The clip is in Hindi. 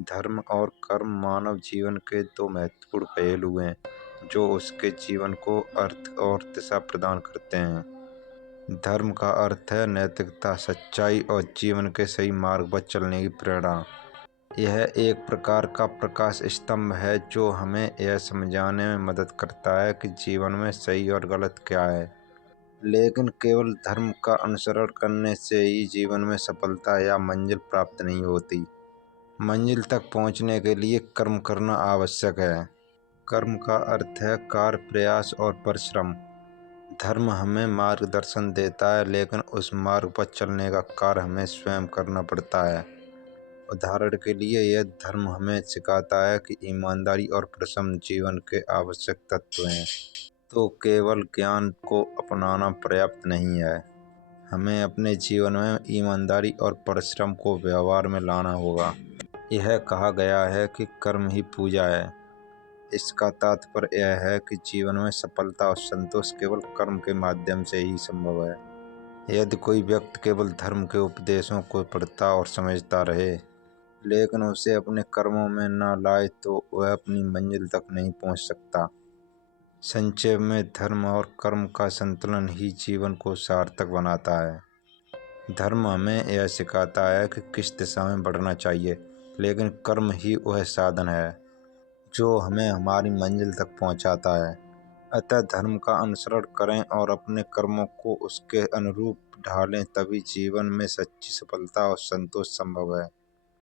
धर्म और कर्म मानव जीवन के दो महत्वपूर्ण पहलू हैं जो उसके जीवन को अर्थ और दिशा प्रदान करते हैं। धर्म का अर्थ है नैतिकता, सच्चाई और जीवन के सही मार्ग पर चलने की प्रेरणा। यह एक प्रकार का प्रकाश स्तंभ है जो हमें यह समझाने में मदद करता है कि जीवन में सही और गलत क्या है। लेकिन केवल धर्म का अनुसरण करने से ही जीवन में सफलता या मंजिल प्राप्त नहीं होती। मंजिल तक पहुंचने के लिए कर्म करना आवश्यक है। कर्म का अर्थ है कार्य, प्रयास और परिश्रम। धर्म हमें मार्गदर्शन देता है, लेकिन उस मार्ग पर चलने का कार्य हमें स्वयं करना पड़ता है। उदाहरण के लिए, यह धर्म हमें सिखाता है कि ईमानदारी और परिश्रम जीवन के आवश्यक तत्व हैं, तो केवल ज्ञान को अपनाना पर्याप्त नहीं है। हमें अपने जीवन में ईमानदारी और परिश्रम को व्यवहार में लाना होगा। यह कहा गया है कि कर्म ही पूजा है। इसका तात्पर्य यह है कि जीवन में सफलता और संतोष केवल कर्म के माध्यम से ही संभव है। यदि कोई व्यक्ति केवल धर्म के उपदेशों को पढ़ता और समझता रहे, लेकिन उसे अपने कर्मों में न लाए, तो वह अपनी मंजिल तक नहीं पहुंच सकता। संक्षेप में, धर्म और कर्म का संतुलन ही जीवन को सार्थक बनाता है। धर्म हमें यह सिखाता है कि किस दिशा में बढ़ना चाहिए, लेकिन कर्म ही वह साधन है जो हमें हमारी मंजिल तक पहुंचाता है। अतः धर्म का अनुसरण करें और अपने कर्मों को उसके अनुरूप ढालें, तभी जीवन में सच्ची सफलता और संतोष संभव है।